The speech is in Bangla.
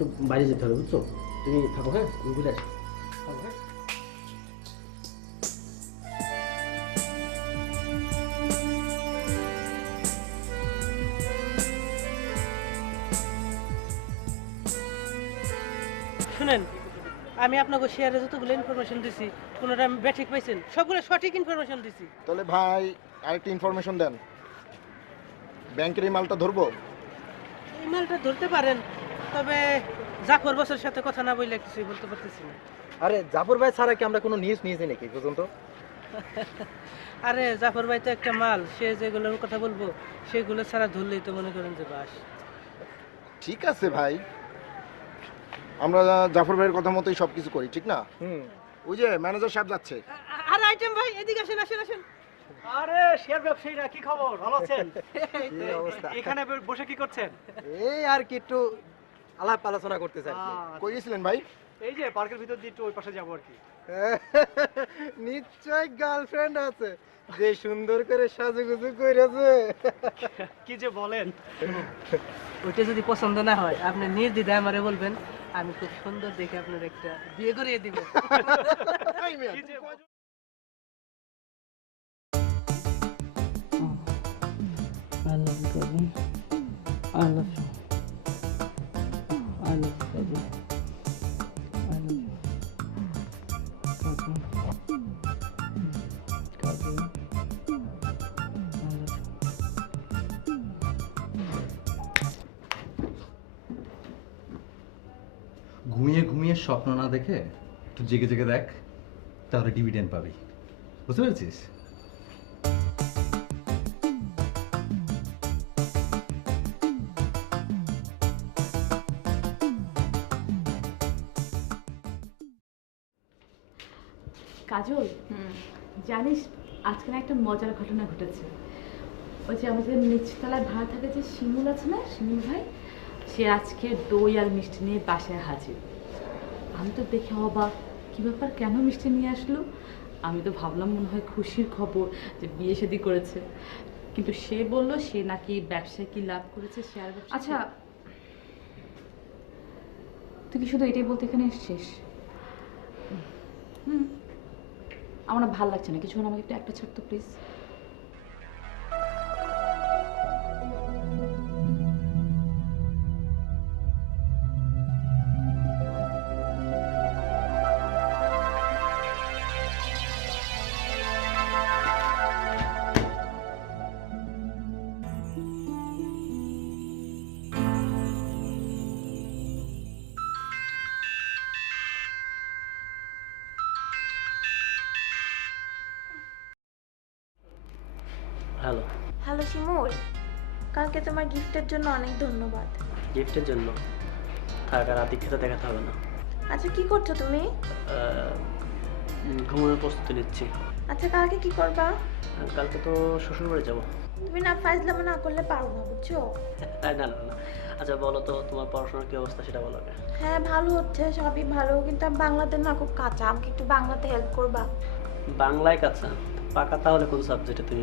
একটু বাইরে যেতে হবে, বুঝছো? তুমি থাকো, হ্যাঁ, আমি বুঝে আসি। থাকো, হ্যাঁ। শুনেন, আমি আপনাকে শেয়ারে যতগুলো ইনফরমেশন দিছি কোনোটা ব্যাঠিক পাইছেন? সবগুলো সঠিক ইনফরমেশন দিছি। তাহলে ভাই আরেকটা ইনফরমেশন দেন, ব্যাংকের এই মালটা ধরবো? এই মালটা ধরতে পারেন, তবে জাফর বসের সাথে কথা না বললে কিছুই বলতে পারতেছি না। আরে জাফর ভাই ছাড়া কি আমরা কোনো নিউজ নিয়েছি নাকি পর্যন্ত? আরে জাফর ভাই তো একটা মাল, সে যেগুলোর কথা বলবো সেগুলো ছাড়া ধরলেই তো মনে করেন যে বাস। ঠিক আছে ভাই, আমরা জাফর ভাইয়ের কথা মতোই সব কিছু করি, ঠিক না? ওই যে ম্যানেজার সাহেব যাচ্ছে। আর আইটেম ভাই এদিকে আসেন, আসেন, আসেন। আরে শেয়ার ব্যবসায়ীরা কি খবর, ভালো আছেন? কি অবস্থা? এখানে বসে কি করছেন? এই আর কি একটু আলাপ আলোচনা করতে চাই। কই গেছিলেন ভাই? এই যে পার্কের ভিতর দিয়ে একটু ওই পাশে যাবো আর কি। নিশ্চয় গার্লফ্রেন্ড আছে যে সুন্দর করে সাজুগুজু কইরাছে। কি যে বলেন। ওইটা যদি পছন্দ না হয় আপনি নির্দ্বিধায় আমারে বলবেন, আমি খুব সুন্দর দেখে আপনার একটা বিয়ে করিয়ে দিব। এই মিয়া, কি যে I love you, baby. I love you. I love you, baby. I love you. Cuddle. Cuddle. I love you. ঘুমিয়ে ঘুমিয়ে স্বপ্ন না দেখে একটু জেগে জেগে দেখ, তাহলে ডিভিডেন্ড পাবি। বুঝতে পেরেছিস? কাজল, জানিস আজকে না একটা মজার ঘটনা ঘটেছে। ওই যে আমাদের নিচতলায় ভাড়া থাকে যে শিমুল আছে না, শিমুল ভাই, সে আজকে দই আর মিষ্টি নিয়ে বাসায় হাজির। আমি তো দেখে অবাক, কী ব্যাপার, কেন মিষ্টি নিয়ে আসলো? আমি তো ভাবলাম মনে হয় খুশির খবর যে বিয়ে শাদী করেছে, কিন্তু সে বলল সে নাকি ব্যবসায় কি লাভ করেছে, শেয়ার ব্যবসা। আচ্ছা, তুই কি শুধু এটাই বলতে এখানে এসেছিস? আমার না ভালো লাগছে না, কিছুক্ষণ আমাকে একটু একটা ছাড়তো প্লিজ। হ্যালো। হ্যালো শিমুল, কালকে তোমার গিফটের জন্য অনেক ধন্যবাদ। গিফটের জন্য থাক, আর আদিক্ষেতা দেখাতে হবে না। আচ্ছা, কি করছো তুমি? ঘুমানোর প্রস্তুতি নিচ্ছি। আচ্ছা, কালকে কি করবা? কালকে তো শ্বশুর বাড়ি যাবো। তুমি না ফাইজলামো না করলে পারো না, বুঝছো? না না না, আচ্ছা বলো তো তোমার পড়াশোনার কি অবস্থা সেটা বলো আগে। হ্যাঁ, ভালো হচ্ছে, সবই ভালো, কিন্তু আমি বাংলাতে না খুব কাঁচা, আমাকে একটু বাংলাতে হেল্প করবা? বাংলায় কাঁচা পাকা, তাহলে কোন সাবজেক্টে তুমি